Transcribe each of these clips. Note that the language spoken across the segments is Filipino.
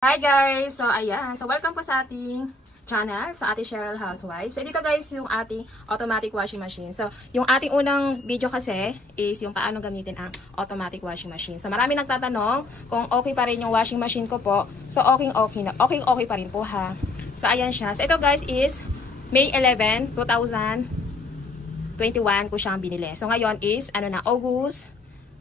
Hi guys! So ayan, welcome po sa ating channel, sa ating Cheryl Housewife. So dito guys yung ating automatic washing machine. So yung ating unang video kasi is yung paano gamitin ang automatic washing machine. So marami nagtatanong kung okay pa rin yung washing machine ko po. So okay pa rin po ha. So ayan siya. So ito guys is May 11, 2021 ko siyang binili. So ngayon is August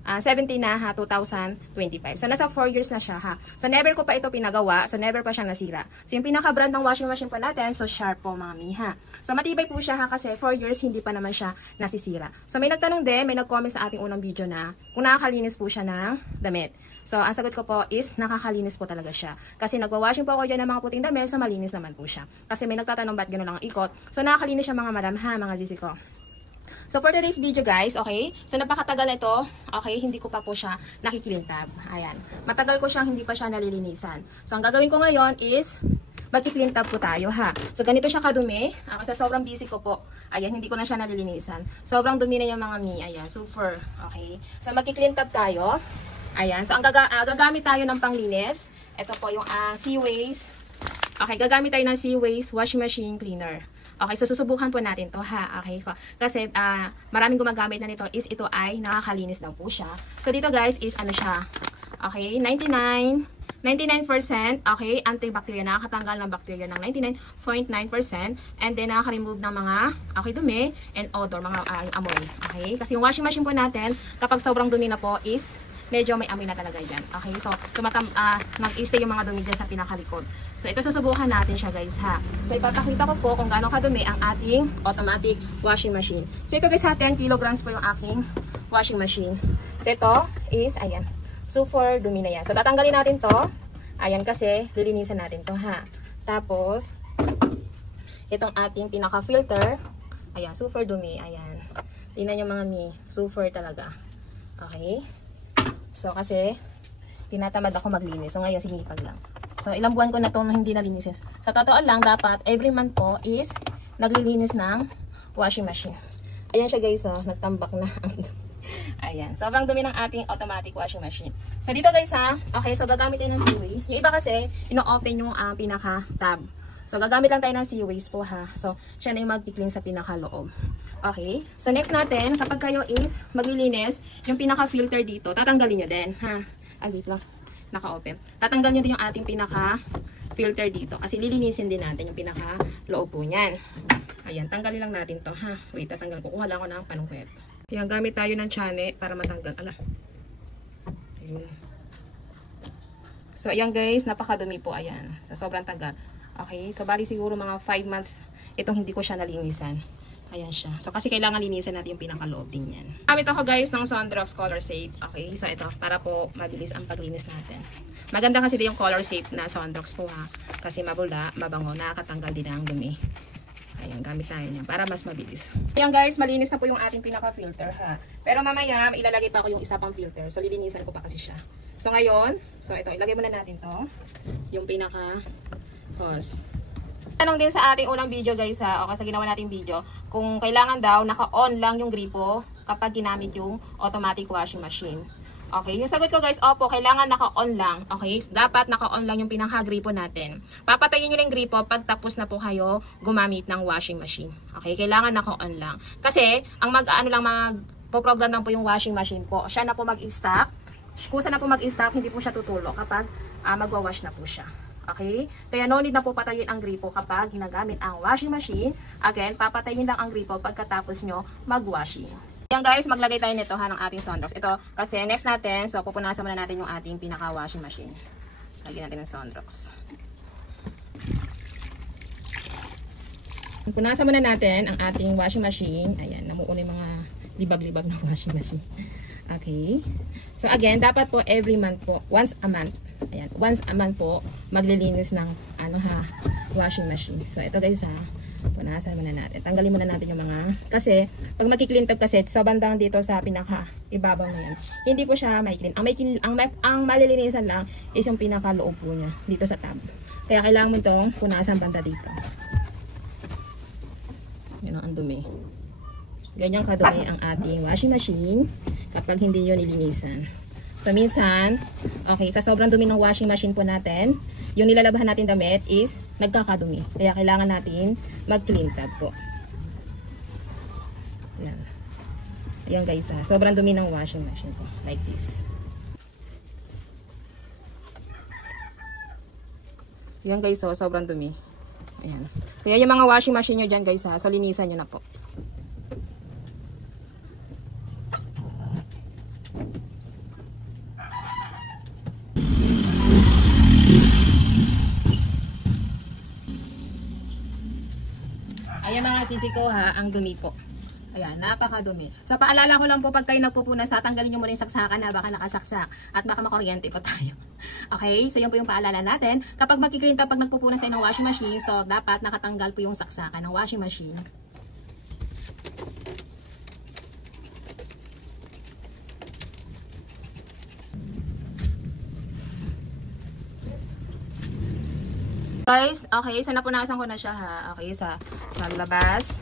17 na ha, 2025. So nasa 4 years na siya ha. So never ko pa ito pinagawa, so never pa siyang nasira. So yung pinaka-brand ng washing machine po natin, so Sharp po mami ha. So matibay po siya ha kasi 4 years hindi pa naman siya nasisira. So may nagtanong din, may nag-comment sa ating unang video na kung nakakalinis po siya ng damit. So ang sagot ko po is nakakalinis po talaga siya. Kasi nagwa-washing po ako dyan ng mga puting damit, so malinis naman po siya. Kasi may nagtatanong ba't gano'n lang ang ikot. So nakakalinis siya mga madam ha, mga zisi ko. So for today's video guys, okay? So napakatagal ito, okay? Hindi ko pa po siya nakikilintab. Ayan. Matagal ko siyang hindi pa siya nalilinisan. So ang gagawin ko ngayon is magkikilintab po tayo ha. So ganito siya kadumi. Kasi sobrang busy ko po. Ayan, hindi ko na siya nalilinisan. Sobrang dumi na yung mga ayan, super. Okay? So magkikilintab tayo. Ayan. So ang gagamit tayo ng panglinis. Ito po yung Seaways. Okay, gagamit tayo ng Seaways washing machine cleaner. Okay, so susubukan po natin to ha. Okay, kasi maraming gumagamit na nito is ito ay nakakalinis daw po siya. So dito guys is ano siya. Okay, 99%, okay, antibacterial, nakakatanggal ng bacteria ng 99.9% and then nakaka-remove ng mga dumi and odor, mga amoy. Okay, kasi yung washing machine po natin kapag sobrang dumi na po is medyo may amoy na talaga dyan. Okay, so nag-stay yung mga dumi dyan sa pinakalikod. So ito susubukan natin siya guys ha. So ipapakita ko po kung gaano kadumi ang ating automatic washing machine. So ito guys ha, 10 kilograms po yung aking washing machine. So ito is, ayan, super dumi na yan. So tatanggalin natin to. Ayan kasi lilinisan natin to ha. Tapos, itong ating pinaka-filter. Ayan, super dumi. Ayan. Tingnan nyo mga super talaga. Okay. So, kasi, tinatamad ako maglinis. So, ngayon, sinipag lang. So, ilang buwan ko na itong hindi nalinisin. Sa totoo lang, dapat, every month po is naglilinis ng washing machine. Ayan siya guys, oh, nagtambak na. Ayan. Sobrang dumi ng ating automatic washing machine. So, dito guys ha, okay, so gagamit tayo ng Seaways. Yung iba kasi, ino-open yung pinaka-tab. So, gagamit lang tayo ng Seaways po ha. So, siya na yung mag-clean sa pinaka-loob. Okay. So, next natin, kapag kayo is maglilinis, yung pinaka-filter dito, tatanggalin nyo din. Ha? Wait lang. Naka-open. Tatanggalin nyo din yung ating pinaka-filter dito. Kasi lilinisin din natin yung pinaka-loob po niyan. Ayan. Tanggalin lang natin to. Ha? Wait, tatanggal ko. Kuha lang ako ng panungkwet. Ayan, gamit tayo ng tsane para matanggal. Ala. Ayan. So, ayan guys. Napakadumi po. Ayan. So, sobrang tagal. Okay. So, bali siguro mga 5 months itong hindi ko siya nalinisan. Ayan siya. So, kasi kailangan linisan natin yung pinakaloob din yan. Gamit ako guys ng Sondrox Color Safe. Okay, so ito, para po mabilis ang paglinis natin. Maganda kasi din yung Color Safe na Sondrox po ha. Kasi mabula, mabango, nakakatanggal din ang dumi. Ayan, gamit tayo niya para mas mabilis. Ayan guys, malinis na po yung ating pinaka-filter ha. Pero mamaya, ilalagay pa ako yung isa pang filter. So, lilinisan ko pa kasi siya. So, ngayon, so ito, ilagay muna natin to. Yung pinaka-hose. Tanong din sa ating unang video guys ha, o sa ginawa nating video, kung kailangan daw naka-on lang yung gripo kapag ginamit yung automatic washing machine. Okay, yung sagot ko guys, opo, kailangan naka-on lang. Okay, dapat naka-on lang yung pinaka-gripo natin. Papatayin nyo lang yung gripo pag tapos na po kayo gumamit ng washing machine. Okay, kailangan naka-on lang. Kasi, ang magpo-program lang po yung washing machine po. Siya na po mag-stop. Kusa na po mag-stop, hindi po siya tutulo kapag magwa-wash na po siya. Okay? Kaya no need na po patayin ang gripo kapag ginagamit ang washing machine. Again, papatayin lang ang gripo pagkatapos nyo mag-washing. Yan guys, maglagay tayo nito ha ng ating Sondrox. Ito, kasi next natin, so pupunasan muna natin yung ating pinaka-washing machine. Lagyan natin ng Sondrox. Punasan muna natin ang ating washing machine. Ayan, namuuna yung mga libag-libag ng washing machine. Okay. So again, dapat po every month po, once a month. Ayan, once a month po maglilinis ng washing machine. So ito guys ha, punasan muna natin. Tanggalin muna natin yung mga, kasi pag magki-clean tab kasi sa bandang dito sa pinaka ibabaw na yan, hindi po siya may clean. Ang malilinisan lang is yung pinaka-loob po niya dito sa tab. Kaya kailangan mo itong punasan banda dito. Yan ang dumi. Ganyan kadumi ang ating washing machine kapag hindi nyo nilinisan. So minsan, okay, sa sobrang dumi ng washing machine po natin, yung nilalabahan natin damit is nagkakadumi. Kaya kailangan natin mag-clean tab po. Ayan. Ayan guys, sobrang dumi ng washing machine ko. Like this. Ayan guys, sobrang dumi. Ayan. Kaya yung mga washing machine nyo dyan guys, so linisan nyo na po. Ayan mga sisi ko ha, ang dumi po. Ayan, napakadumi. So paalala ko lang po pag kayo nagpupunas, tanggalin nyo muna yung saksakan na baka nakasaksak at baka makuryente po tayo. Okay, so yun po yung paalala natin. Kapag magki-clean tab pag nagpupunas tayo ng washing machine, so dapat nakatanggal po yung saksakan ng washing machine. Guys, okay, so napunasan ko na siya ha. Okay, sa labas.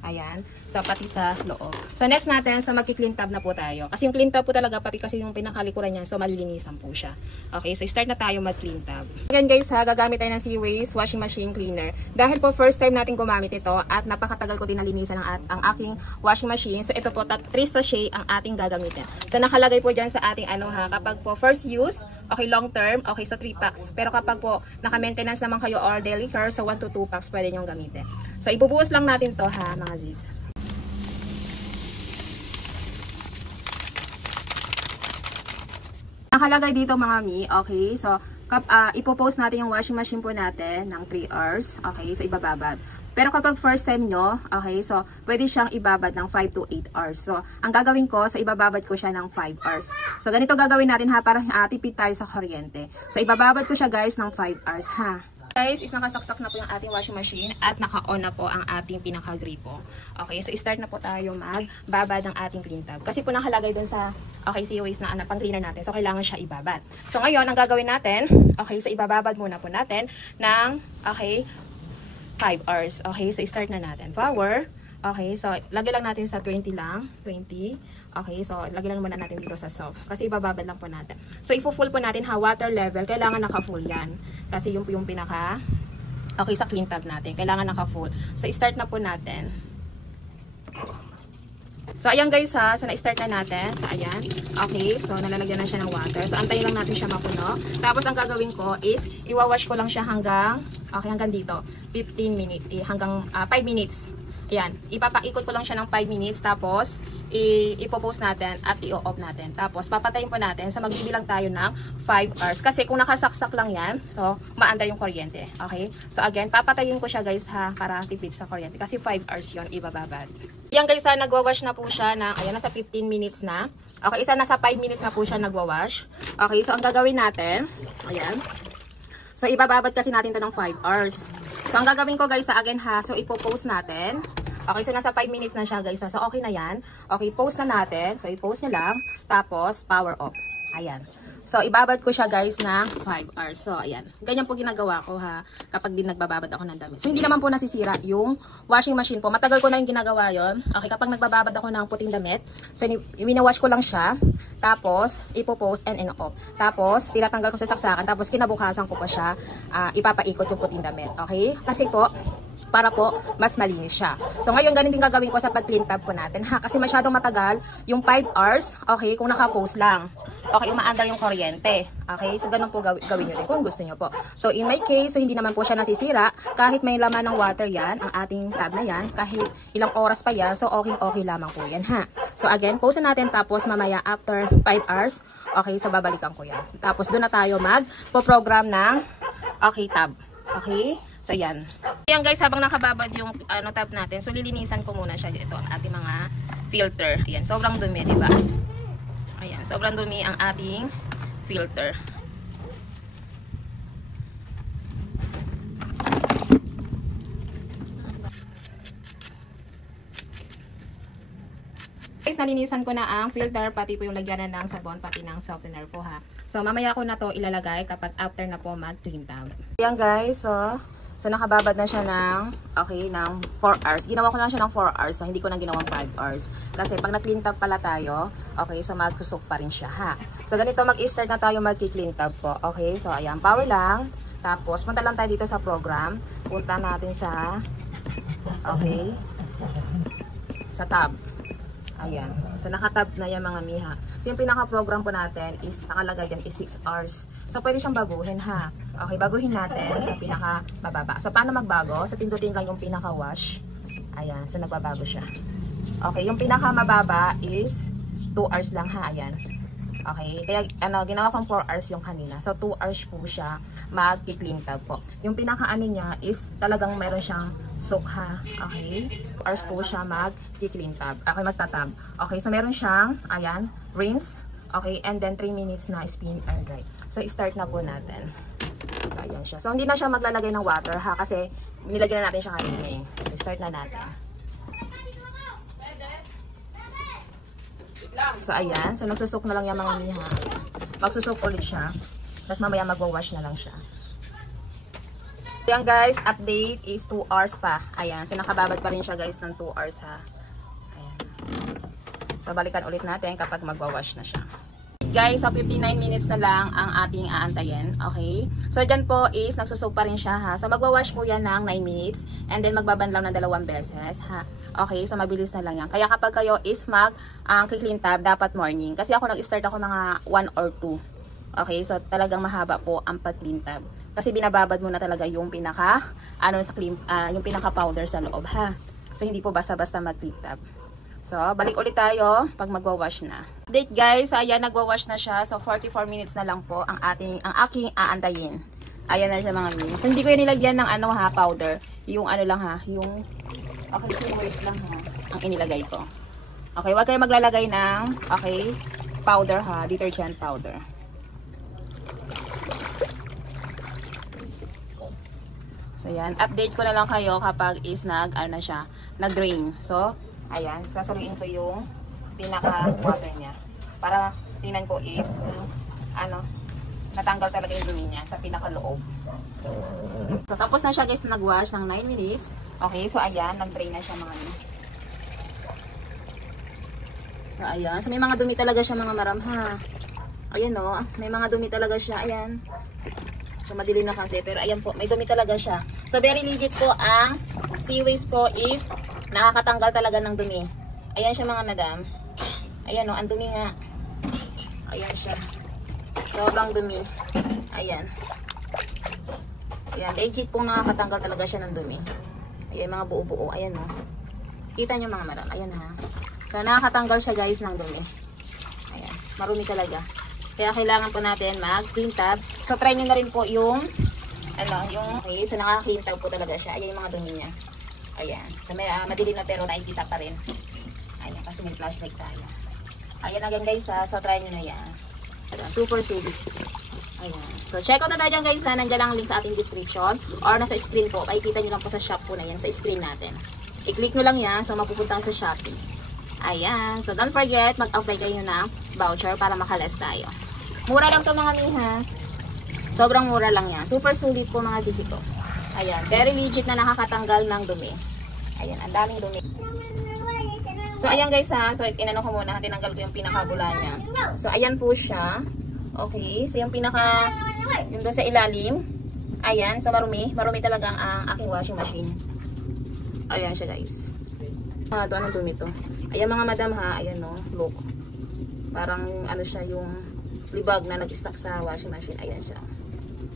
Ayan. So, pati sa loob. So, next natin, so magki-clean tab na po tayo. Kasi yung clean tab po talaga, pati kasi yung pinakalikuran niya, so malilinisan po siya. Okay, so start na tayo mag-clean tab. Again guys ha, gagamit tayo ng Seaways Washing Machine Cleaner. Dahil po first time natin gumamit ito at napakatagal ko din nalinisan ang aking washing machine. So, ito po, 3 sachet ang ating gagamitin. So, nakalagay po dyan sa ating kapag po first use, okay, long term, okay, so 3 packs. Pero kapag po naka-maintenance naman kayo or daily care, so 1 to 2 packs pwede nyong gamitin. So, ibubuhos lang natin to ha, mga Z's. Nakalagay dito mga mi, okay, so ipopost natin yung washing machine po natin ng 3 hours, okay, so ibababad. Pero kapag first time nyo, okay, so pwede siyang ibabad ng 5 to 8 hours. So, ang gagawin ko, so ibababad ko siya ng 5 hours. So, ganito gagawin natin ha, para tipid tayo sa kuryente. So, ibababad ko siya guys ng 5 hours ha. Guys, is nakasaksak na po yung ating washing machine at naka-on na po ang ating pinaka-gripo. Okay, so start na po tayo magbabad ng ating clean tab. Kasi po nakalagay dun sa Seaways na pang cleaner natin. So, kailangan siya ibabad. So, ngayon, ang gagawin natin, okay, so ibababad muna po natin ng, 5 hours. Okay, so start na natin. Power. Okay, so lagay lang natin sa 20 lang. 20. Okay, so lagay lang muna natin dito sa soft. Kasi ibababad lang po natin. So ipo-full po natin ha, water level. Kailangan naka-full yan. Kasi yung pinaka, okay, sa clean tab natin. Kailangan naka-full. So start na po natin. So ayan guys ha, so na-start na natin. So ayan. Okay, so nalalagyan na siya ng water. So antayin lang natin siya mapuno. Tapos ang gagawin ko is iwawash ko lang siya hanggang dito. 15 minutes. Hanggang 5 minutes. Ayan, ipapaikot ko lang siya ng 5 minutes, tapos ipopost natin at i-off natin. Tapos papatayin po natin, so magbibilang tayo ng 5 hours. Kasi kung nakasaksak lang yan, so maandar yung kuryente. Okay? So again, papatayin ko siya guys ha, para tipid sa kuryente. Kasi 5 hours yon ibababad. Yan guys ha, nagwawash na po siya ng, ayan, nasa 15 minutes na. Okay, isa nasa 5 minutes na po siya nagwawash. Okay, so ang gagawin natin, ayan. So ibababad kasi natin to ng 5 hours. So ang gagawin ko guys sa again ha, so ipopost natin. Okay, so nasa 5 minutes na siya guys. So okay na yan. Okay, post na natin. So i-post nyo lang. Tapos power off. Ayan. So ibabad ko siya guys na 5 hours. So ayan. Ganyan po ginagawa ko ha kapag din nagbababad ako ng damit. So hindi naman po nasisira yung washing machine ko. Matagal ko na yung ginagawa yon. Okay, kapag nagbababad ako ng puting damit, so winawash ko lang siya. Tapos ipopost and in-off. Tapos tinatanggal ko sa saksakan. Tapos kinabukasan ko pa siya ipapaikot yung puting damit. Okay? Kasi po para po mas malinis siya. So ngayon ganun din gagawin ko sa pag-clean tab po natin ha, kasi masyadong matagal yung 5 hours, okay, kung naka-post lang. Okay, umaandar yung kuryente. Okay, so ganun po gawin nyo din kung gusto nyo po. So in my case, so hindi naman po siya nasisira, kahit may laman ng water yan, ang ating tab na yan, kahit ilang oras pa yan, so okay lamang po yan ha. So again, post na natin, tapos mamaya after 5 hours, okay, so babalikan ko yan. Tapos doon na tayo mag-program ng okay tab. Okay? So, yan. Ayan guys, habang nakababad yung tab natin, so lilinisan ko muna siya. Ito ang ating mga filter. Ayan, sobrang dumi, diba? Ayan, sobrang dumi ang ating filter. Guys, nalinisan ko na ang filter, pati po yung lagyanan ng sabon, pati ng softener po ha. So, mamaya ko na to ilalagay kapag after na po mag-clean tab. Ayan guys, so nakababad na siya ng, ng 4 hours. Ginawa ko lang siya ng 4 hours, so hindi ko na ginawang 5 hours. Kasi pag na-clean tab pala tayo, okay, so magsusok pa rin siya ha. So ganito mag-start na tayo mag-clean tab po. Okay, so ayan, power lang. Tapos, punta lang tayo dito sa program. Punta natin sa, okay, sa tab. Ayan. So, naka-tab na yan mga miha. So, yung pinaka-program po natin is, nakalagay dyan is 6 hours. So, pwede siyang baguhin ha. Okay, baguhin natin sa pinaka-mababa. So, paano magbago? So, pindutin lang yung pinaka-wash. Ayan. So, nagbabago siya. Okay, yung pinaka-mababa is 2 hours lang ha. Ayan. Okay, kaya ginawa kong 4 hours yung kanina. So 2 hours po siya mag-clean tab po. Yung pinaka-ano niya is talagang meron siyang soak ha. Okay, 2 hours po siya mag-clean tab. Okay, magtatab. Okay, so meron siyang, ayan, rinse. Okay, and then 3 minutes na spin and dry. So start na po natin. So ayan siya. So hindi na siya maglalagay ng water ha, kasi nilagyan na natin siya kanina eh. So start na natin. So, ayan. So, nagsusok na lang yung mga miha. Magsusok ulit siya. Tapos, mamaya magwawash na lang siya. Ayan, guys. Update is 2 hours pa. Ayan. So, nakababad pa rin siya, guys, ng 2 hours, ha. Ayan. So, balikan ulit natin kapag magwawash na siya. Guys, so 59 minutes na lang ang ating aantayin. Okay? So, dyan po is nagsusok pa rin siya, ha. So, magwawash po yan ng 9 minutes. And then, magbabanlaw ng 2 beses, ha. Okay? So, mabilis na lang yan. Kaya kapag kayo is mag-clean tab, dapat morning. Kasi ako nag-start ako mga 1 or 2. Okay? So, talagang mahaba po ang pag-clean tab. Kasi binababad mo na talaga yung yung pinaka-powder sa loob, ha. So, hindi po basta-basta mag-clean tab. So, balik ulit tayo pag magwawash na. Update guys, so ayan, nagwawash na siya. So, 44 minutes na lang po ang aking aantayin. Ayan na siya mga min. So, hindi ko yan nilagyan ng powder. Yung lang ha, yung words lang ha, ang inilagay ko. Okay, wag kayo maglalagay ng, powder ha, detergent powder. So, yan, update ko na lang kayo kapag is nag-drain. So, ayan, sasuluin ko yung pinaka-water niya. Para tingnan ko is, natanggal talaga yung dumi niya sa pinaka-loob. So, tapos na siya guys na nag-wash ng 9 minutes. Okay, so ayan, nag-drain na siya mga nyo. So, ayan. So, may mga dumi talaga siya mga maram ha. Ayan o, may mga dumi talaga siya. Ayan. So, madilim na kasi. Pero ayan po, may dumi talaga siya. So, very legit po ang Seaways po is nakakatanggal talaga ng dumi. Ayan siya mga madam. Ayan o, ang dumi nga. Ayan siya. Sobrang dumi. Ayan. Ayan, legit po nakakatanggal talaga siya ng dumi. Ayan, mga buo-buo. Ayan o. Kita nyo mga madam. Ayan ha. So, nakakatanggal siya guys ng dumi. Ayan, marumi talaga. Kaya kailangan po natin mag-clean tab. So, try nyo na rin po yung okay, so nakaka-clean tab po talaga siya. Ayan yung mga dumi niya. Ayan. So, may madilim na pero nakikita pa rin. Ayan, kasi may flashlight tayo. Ayan again guys ha. So, try nyo na yan. Ayan, super sulit. Ayan. So, check out na tayo dyan guys ha. Nandiyan lang ang link sa ating description. Or nasa screen po. Makikita nyo lang po sa shop po na yan. Sa screen natin. I-click nyo lang yan. So, mapupunta sa Shopee. Ayan. So, don't forget, mag-apply kayo ng voucher para makaless tayo. Mura lang to mga miha. Sobrang mura lang yan. Super sulit po mga sisi ko. Ayan. Very legit na nakakatanggal ng dumi. Ayan. Ang daming dumi. So, ayan guys ha. So, inano ko muna. Tinanggal ko yung pinakabula niya. So, ayan po siya. Okay. So, yung yung doon sa ilalim. Ayan. So, marumi. Marumi talaga ang aking washing machine. Ayan siya guys. Ito, anong dumi to? Ayan mga madam ha. Ayan no. Look. Parang siya yung libag na nag-stack sa washing machine. Ayan siya.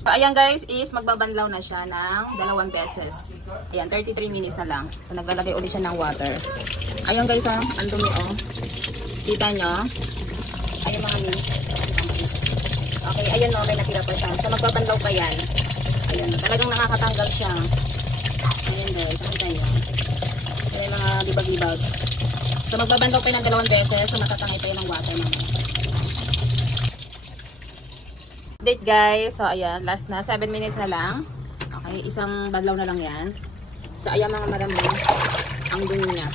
So, ayan guys is magbabanlaw na siya ng 2 beses. Ayan, 33 minutes na lang. So, naglalagay ulit siya ng water. Ayan guys ha. Ang dumi oh. Kita nyo? Ayan mga minis. Okay, ayan no. May natira pa siya. So, magbabanlaw pa yan. Ayan. Talagang nakakatanggal siya. Ayan guys. Kita nyo. Ayan mga libag-libag. So, magbabanlaw pa ng 2 beses. So, matatangay pa yun ng water naman. Update guys. So, ayan. Last na. 7 minutes na lang. Okay. Isang banlaw na lang yan. So, ayan mga marami. Ang dumi niya.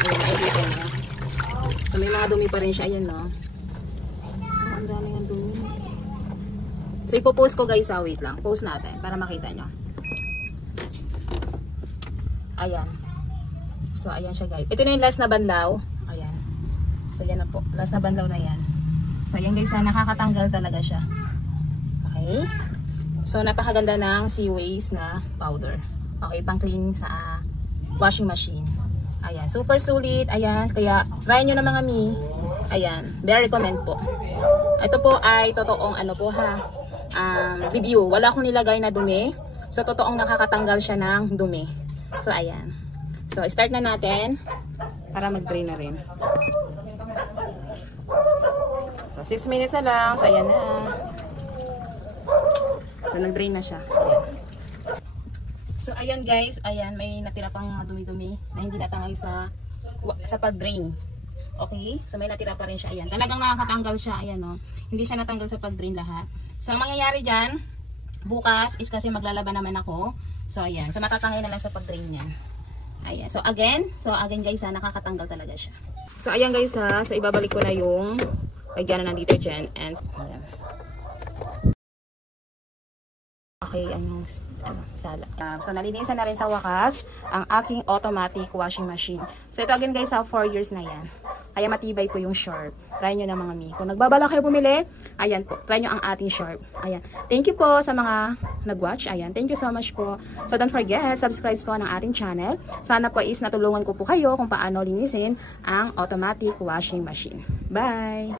Ayan. Nakikita niya. So, may mga dumi pa rin siya. Ayan, no. Oh, ang daming ang dumi. So, ipopost ko guys. Wait lang. Post natin. Para makita nyo. Ayan. So, ayan siya guys. Ito na yung last na banlaw. Ayan. So, ayan na po. Last na banlaw na yan. So, ayan guys, nakakatanggal talaga siya. Okay. So, napakaganda ng Seaways na powder. Okay, pang clean sa washing machine. Ayan, super sulit. Ayan, kaya try nyo na mga mi. Ayan, very recommend po. Ito po ay totoong ano po ha, review. Wala akong nilagay na dumi. So, totoong nakakatanggal siya ng dumi. So, ayan. So, start na natin para mag-drain na rin. So, 6 minutes na lang. So, ayan na. So, nag-drain na siya. Ayan. So, ayan guys. Ayan, may natira pang dumi-dumi na hindi natangay sa pag-drain. Okay? So, may natira pa rin siya. Ayan. Talagang nakakatanggal siya. Ayan, no? Hindi siya natanggal sa pag-drain lahat. So, ang mangyayari dyan, bukas is kasi maglalaba naman ako. So, ayan. So, matatangay na lang sa pag-drain niya. Ayan. So, again guys, nakakatanggal talaga siya. So, ayan guys ha. So, ibabalik ko na yung lagyan ng detergent and ayan. Okay, sala. So, nalinisan na rin sa wakas ang aking automatic washing machine. So, ito again guys, 4 years na yan. Kaya matibay po yung Sharp. Try nyo na mga mi. Kung nagbabala kayo bumili, ayan po. Try nyo ang ating Sharp. Ayan. Thank you po sa mga nag-watch. Ayan. Thank you so much po. So, don't forget, subscribe po ng ating channel. Sana po is natulungan ko po kayo kung paano linisin ang automatic washing machine. Bye!